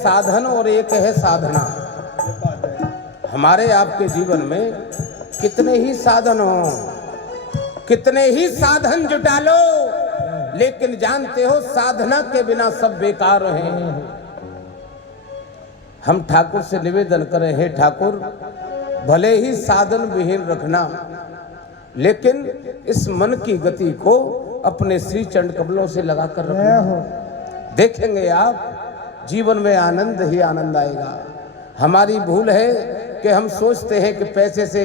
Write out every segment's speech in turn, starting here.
साधन और एक है साधना। हमारे आपके जीवन में कितने ही साधन हो, कितने ही साधन जुटा लो, लेकिन जानते हो साधना के बिना सब बेकार हैं। हम ठाकुर से निवेदन करें, हे ठाकुर भले ही साधन विहीन रखना, लेकिन इस मन की गति को अपने श्री चरण कमलों से लगाकर रखना। देखेंगे आप जीवन में आनंद ही आनंद आएगा। हमारी भूल है कि हम सोचते हैं कि पैसे से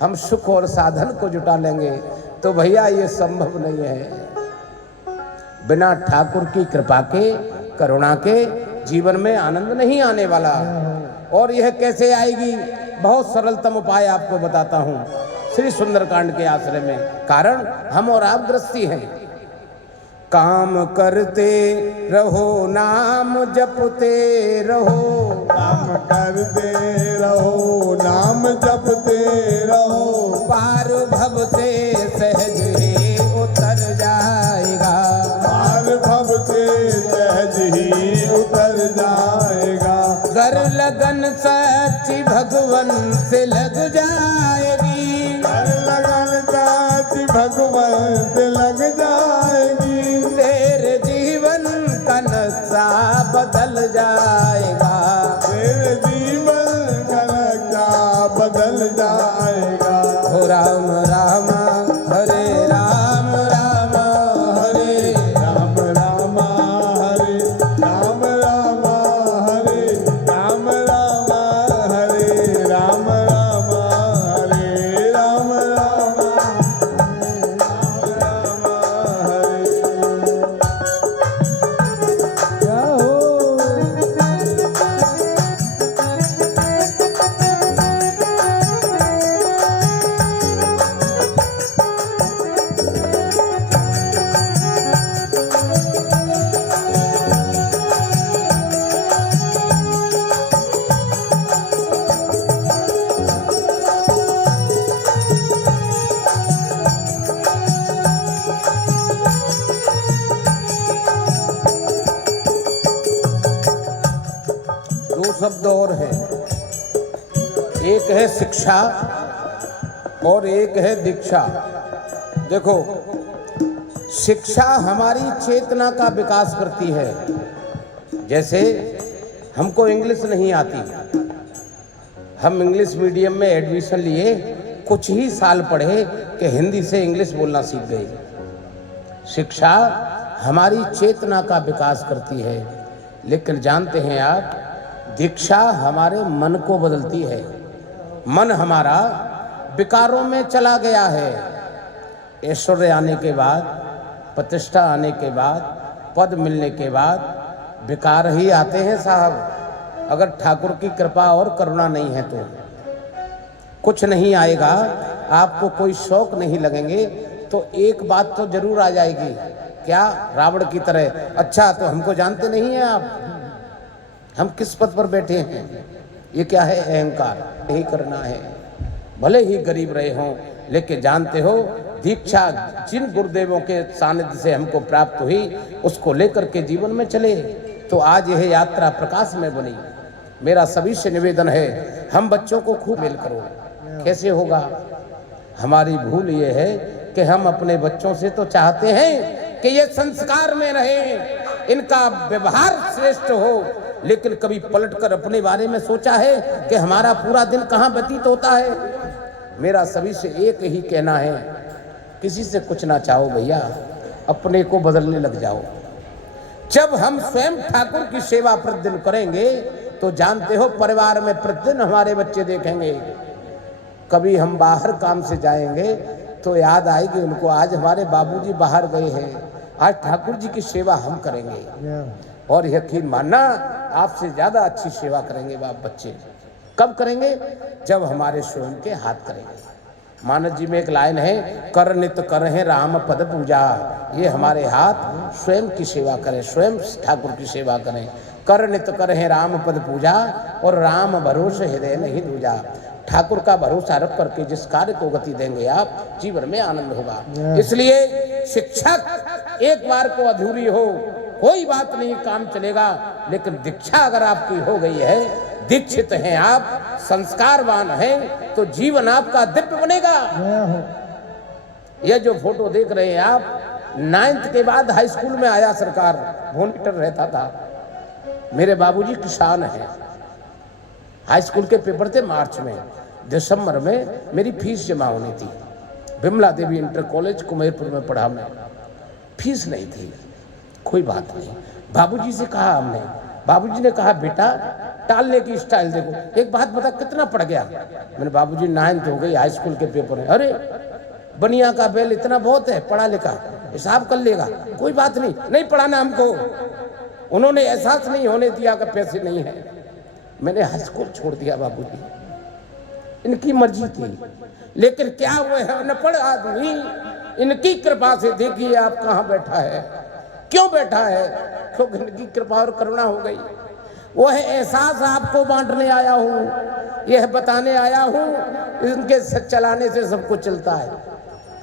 हम सुख और साधन को जुटा लेंगे, तो भैया ये संभव नहीं है। बिना ठाकुर की कृपा के, करुणा के जीवन में आनंद नहीं आने वाला। और यह कैसे आएगी? बहुत सरलतम उपाय आपको बताता हूं श्री सुंदरकांड के आश्रय में। कारण हम और आप गृहस्थी हैं। काम करते रहो, नाम जपते रहो, काम करते रहो, नाम जपते रहो, पार भव से सहज ही उतर जाएगा, पार भव से सहज ही उतर जाएगा। गर लगन सच्ची भगवन से लग जाएगी, कर लगन साथी भगवान से लग जाएगी, तेरे जीवन का नक्शा बदल जाएगा, तेरे जीवन का नक्शा बदल जाएगा। हो राम राम हरे राम, राम हरे राम राम हरे राम, राम हरे राम, राम हरे राम, राम हरे राम, राम हरे। क्या हो? दो शब्द और हैं, एक है शिक्षा और एक है दीक्षा। देखो, शिक्षा हमारी चेतना का विकास करती है। जैसे हमको इंग्लिश नहीं आती, हम इंग्लिश मीडियम में एडमिशन लिए, कुछ ही साल पढ़े कि हिंदी से इंग्लिश बोलना सीख गए। शिक्षा हमारी चेतना का विकास करती है, लेकिन जानते हैं आप, दीक्षा हमारे मन को बदलती है। मन हमारा विकारों में चला गया है। ऐश्वर्य आने के बाद, प्रतिष्ठा आने के बाद, पद मिलने के बाद विकार ही आते हैं साहब। अगर ठाकुर की कृपा और करुणा नहीं है तो कुछ नहीं आएगा। आपको कोई शौक नहीं लगेंगे तो एक बात तो जरूर आ जाएगी। क्या? रावण की तरह। अच्छा, तो हमको जानते नहीं हैं आप, हम किस पद पर बैठे हैं? ये क्या है? अहंकार। यही करना है, भले ही गरीब रहे हों, लेकिन जानते हो दीक्षा जिन गुरुदेवों के सानिध्य से हमको प्राप्त हुई, उसको लेकर के जीवन में चले तो आज यह यात्रा प्रकाश में बनी। मेरा सभी से निवेदन है, हम बच्चों को खूब मेल करो। कैसे होगा? हमारी भूल ये है कि हम अपने बच्चों से तो चाहते हैं कि ये संस्कार में रहे, इनका व्यवहार श्रेष्ठ हो, लेकिन कभी पलटकर अपने बारे में सोचा है कि हमारा पूरा दिन कहाँ व्यतीत होता है? मेरा सभी से एक ही कहना है, किसी से कुछ ना चाहो भैया, अपने को बदलने लग जाओ। जब हम स्वयं ठाकुर की सेवा प्रतिदिन करेंगे तो जानते हो परिवार में प्रतिदिन हमारे बच्चे देखेंगे। कभी हम बाहर काम से जाएंगे तो याद आएगी उनको, आज हमारे बाबूजी बाहर गए हैं, आज ठाकुर जी की सेवा हम करेंगे। और यकीन मानना, आपसे ज्यादा अच्छी सेवा करेंगे बाप बच्चे। कब करेंगे? जब हमारे स्वयं के हाथ करेंगे। मानस जी में एक लाइन है, कर नित करें राम पद पूजा। ये हमारे हाथ स्वयं की सेवा करें, स्वयं ठाकुर की सेवा करें। कर नित करें राम पद पूजा, और राम भरोसे हृदय नहीं दूजा। ठाकुर का भरोसा रख करके जिस कार्य को गति देंगे आप, जीवन में आनंद होगा। इसलिए शिक्षक एक बार को अधूरी हो कोई बात नहीं, काम चलेगा। लेकिन दीक्षा अगर आपकी हो गई है, दीक्षित हैं आप, संस्कारवान हैं, तो जीवन आपका दिव्य बनेगा। यह जो फोटो देख रहे हैं आप, 9th के बाद हाई स्कूल में आया सरकार, मॉनिटर रहता था। मेरे बाबूजी किसान हैं। हाई स्कूल के पेपर थे मार्च में, दिसंबर में मेरी फीस जमा होनी थी। विमला देवी इंटर कॉलेज कुमेरपुर में पढ़ा मैं, फीस नहीं थी। कोई बात नहीं, बाबूजी से कहा हमने, बाबूजी ने कहा बेटा टालने की स्टाइल देखो, एक बात बता कितना पड़ गया। मैंने बाबूजी 9th हो गई, हाई स्कूल के पेपर है। अरे बनिया का बैल इतना बहुत है, पढ़ा लिखा, हिसाब कर लेगा, कोई बात नहीं, नहीं पढ़ाना हमको। उन्होंने एहसास नहीं होने दिया कि पैसे नहीं है। मैंने हाई स्कूल छोड़ दिया बाबूजी, इनकी मर्जी थी। लेकिन क्या हुआ है, अनपढ़ आदमी इनकी कृपा से देखिए आप कहाँ बैठा है। क्यों बैठा है? क्योंकि इनकी कृपा और करुणा हो गई। वह एहसास आपको बांटने आया हूँ, यह बताने आया हूँ, इनके चलाने से सब कुछ चलता है,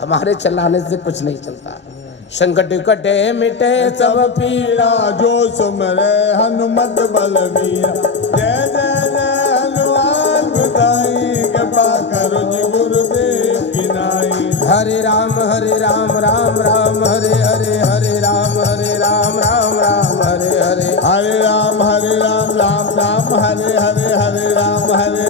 हमारे चलाने से कुछ नहीं चलता। संकट कटे मिटे सब पीड़ा, जो सुमरे हनुमत बलवीरा। जय जय जय हनुमान गोसाई, कृपा करो जी गुरुदेव की नाई। हरे राम राम राम हरे हरे, हरे राम राम राम हरे हरे, हरे राम राम राम हरे हरे, हरे राम हरे